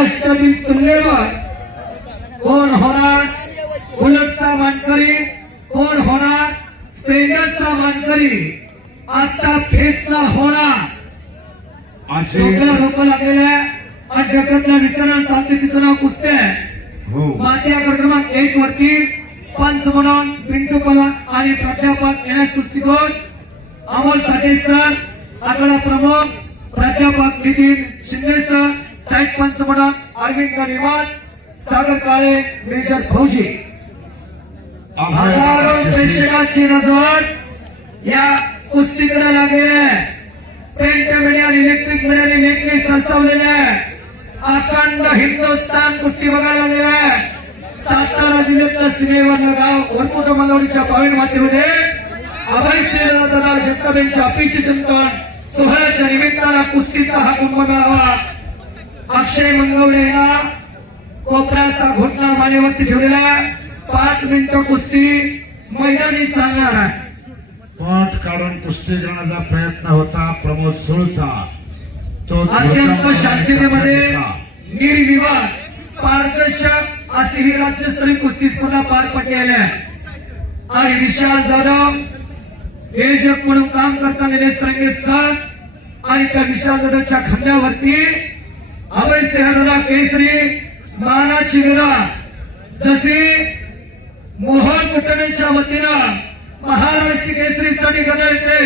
महाराष्ट्रातील तुल्यबळ कोण होणार, बुलेटचा मानकरी कोण होणार, स्प्लेंडरचा मानकरी आता फेसला होणार. डोकं लागलेल्या आणि डोक्यातल्या विचारांना चालते तिचं नाव कुस्ती आहे. माती आकडा क्रमांक 1 वरती पंच म्हणून पिंटू पवार आणि प्राध्यापक एन एस कुस्तीकोट अमोल साठे सर, आकडा प्रमुख प्राध्यापक नितीन शिंदे सर, साईड पंच म्हणून अरविंद निवास, सागर काळे, मेजर फौजी. हजारो प्रेक्षकांची नजर या कुस्तीकडे लागलेली आहे. प्रिंट मीडिया आणि इलेक्ट्रिक मीडियाने नेटने सरसावलेले आहे. अखंड हिंदुस्थान कुस्ती बघायला लागलेला आहे. सातारा जिल्ह्यातल्या सीमेवरनं गाव वरपुट मंगवडीच्या पावीण मातीमध्ये अभय दादा जगतापेक्षा अपेक्षित चिंतन सोहळ्याच्या निमित्तानं कुस्तीचा हा कुंभमेळावा अक्षय मंगवडे यांना कोपऱ्याचा घोटणा मानेवरती ठेवलेला 5 मिनिटं कुस्ती मैदानी चालणार आहे. पाठ काढून कुस्ती करण्याचा प्रयत्न होता प्रमोद सुळचा. तो अत्यंत शांततेमध्ये निर्विवाद पारदर्शक अशी ही राज्यस्तरीय कुस्ती स्पर्धा पार पडली आहे. आणि विशाल जाधव नियोजक म्हणून काम करताना निलेश तरंगे सर आणि त्या विशाल जाधवच्या खंड्यावरती अभय सिंहदादा केसरी मानाची गदा जशी मोहन कुटुंबाच्या वतीनं महाराष्ट्र केसरीसाठी गदा येते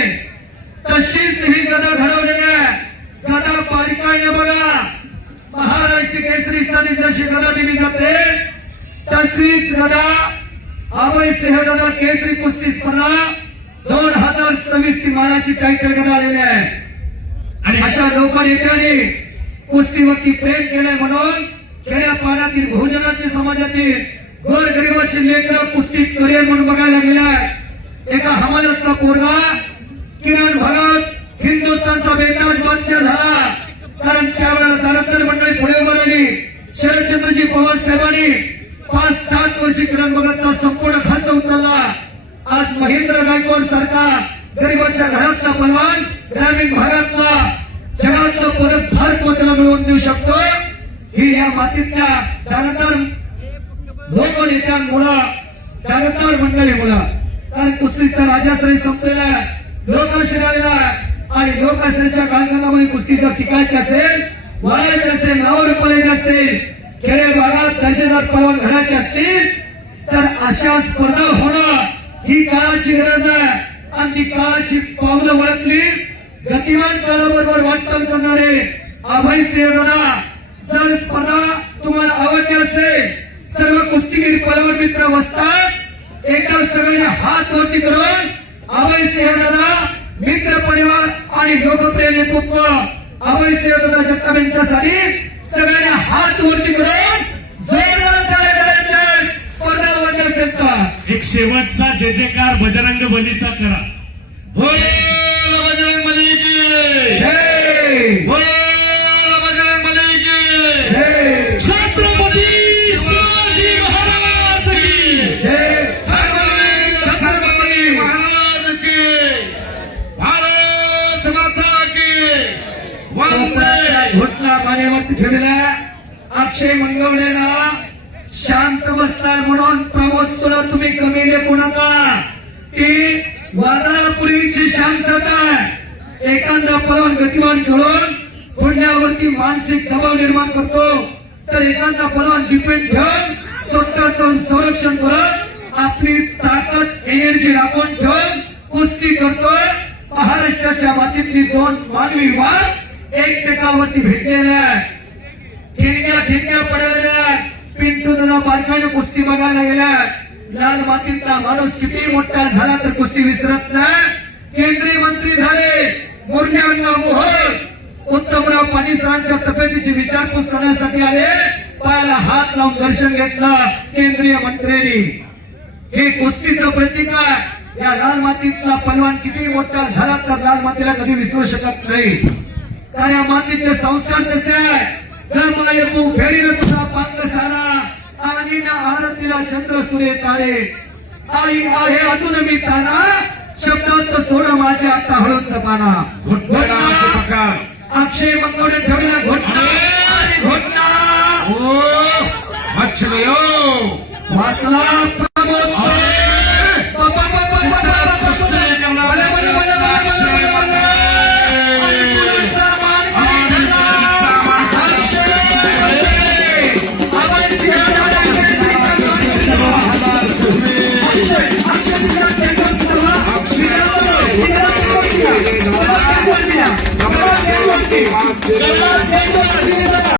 तशीच ही गदा घडवलेली आहे. गदा पालिकाने बघा महाराष्ट्र केसरीसाठी जशी गदा दिली जाते तशीच गदा अभय सिंहदादा केसरी कुस्ती स्पर्धा 2026 ती मानाची टायटल गदा आलेली आहे. आणि अशा लोकनेत्याने कुस्तीवरती प्रेम केलंय म्हणून खेड्या पाड्यातील बहुजनातील समाजातील गोरगरिबाचे लेकरं कुस्ती करिअर म्हणून बघायला गेलाय. एका हमालतचा पोरगा किरण भगत हिंदुस्थानचा बेताज बादशाह झाला. कारण त्यावेळेला दानकर मंडळी पुढे बनवली. शरदचंद्रजी पवार साहेबांनी 5-7 वर्षी किरण भगतचा संपूर्ण खर्च उचलला. आज महेंद्र गायकवाड सारखा गरीबाच्या घरातला पलवान ग्रामीण भागातला जगातलं परत भारत मातेला मिळवून देऊ शकतो. ही या मातीतल्या दानदार लोकनेत्यांमुळं दानदार मंडळीमुळं. कारण कुस्तीचा राजाश्रय संपलेला लोकाश्रय आलेला आणि लोकाश्रयाच्या कालखंडामध्ये कुस्ती जर टिकायची असेल, वाढायची असेल, नावं रुपवायची असतील, खेडे भागात दर्जेदार पलवान घडायचे असतील तर अशा स्पर्धा होणं ही काळाची गरज आहे. आणि ती काळाची पावलं वळतली गतिमान काळाबरोबर वाटचाल करणारे अभय सिंहदादा. जर स्पर्धा तुम्हाला आवडली असेल, सर्व कुस्तीगीर पलवान मित्र बसतात एका सगळ्यांना हात वरती करून अभय सिंहदादा मित्र परिवार आणि लोकप्रिय नेतृत्व अभय सिंहदादा जगताप यांच्यासाठी सगळ्यांना हात वरती करून जोरदार टाळ्या करायच्या. स्पर्धा आवडली असेल तर एक शेवटचा जय जयकार बजरंग बलीचा करा. बोल बजरंग बली की जय, बोल बजरंग बली की जय, छत्रपती शिवाजी महाराज की जय, छत्रपती महाराज की, भारत माता की वंदे. घोटणा पाण्यावरती ठेवलेला अक्षय मंगवडेला शांत बसलाय म्हणून प्रमोद सुला तुम्ही कमी लेखू नका. ती वादळापूर्वीची शांतता एखादा पलवान गतिमान करून पुण्यावरती मानसिक दबाव निर्माण करतो तर एखादा पलवान डिपेंड ठेवून स्वतःचं संरक्षण करत आपली ताकद एनर्जी राखून ठेवून कुस्ती करतोय. महाराष्ट्राच्या मातीतली 2 मानवी वाद एकमेकावरती भेटलेल्या ठिणग्या पडलेल्या. पिंटू दादा बारकाईने कुस्ती बघायला गेल्या. लाल मातीतला माणूस किती मोठा झाला तर कुस्ती विसरत नाही. केंद्रीय मंत्री झाले, मोर्यांना मोहर उत्तमराव पाटील सरांच्या तब्येतीची विचारपूस करण्यासाठी आले. पायाला हात लावून दर्शन घेतलं केंद्रीय मंत्र्यांनी. हे कुस्तीचं प्रतीक आहे. या लाल मातीतला पलवान किती मोठा झाला तर लाल मातीला कधी विसरू शकत नाही. कारण या मातीचे संस्कार कसे आहे. धर्मायकू फेरीला तुझा पांगसाना आणि ना आरतीला चंद्र सूर्य तारे आई आहे अजून मी ताना शब्दांत सोड माझ्या आता हळूच पाना. घोटणा अक्षय मंगवडे ठेवलेला घोटणा वाचला प्रमोद Gracias.